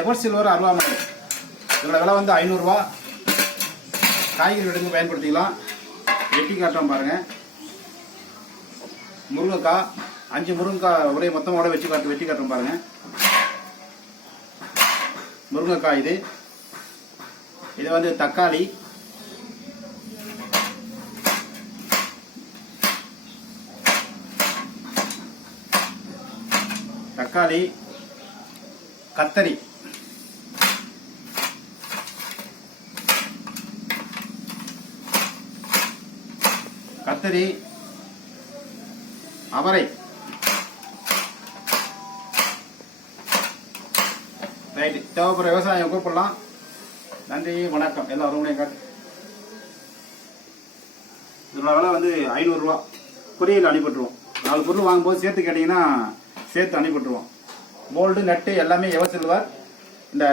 Ever silver அருவாமனை. இதோட விலை வந்து 500 ரூபா. காய்கறி வெட்டுக்கு பயன்படுத்திக்கலாம். வெட்டி காட்டுறோம் பாருங்க. முருங்கைக்காய் 5 முருங்கைக்காய் ஒரே மொத்தமாக வெட்டி காட்டுறோம் பாருங்க. முருங்கைக்காய் இது வந்து தக்காளி, கத்தரி, அவரை, ரைட்டு. தேவைப்படுற விவசாயம் கூப்பிடலாம். நன்றி, வணக்கம். எல்லாரும் காட்டு. இதோட விலை வந்து 500 ரூபா. கொரியரில் அனுப்பிட்டுருவோம். 4 பொருள் வாங்கும்போது சேர்த்து கேட்டிங்கன்னா சேர்த்து அனுப்பிட்டுருவோம். போல்டு நட்டு எல்லாமே எவர் சில்வர்.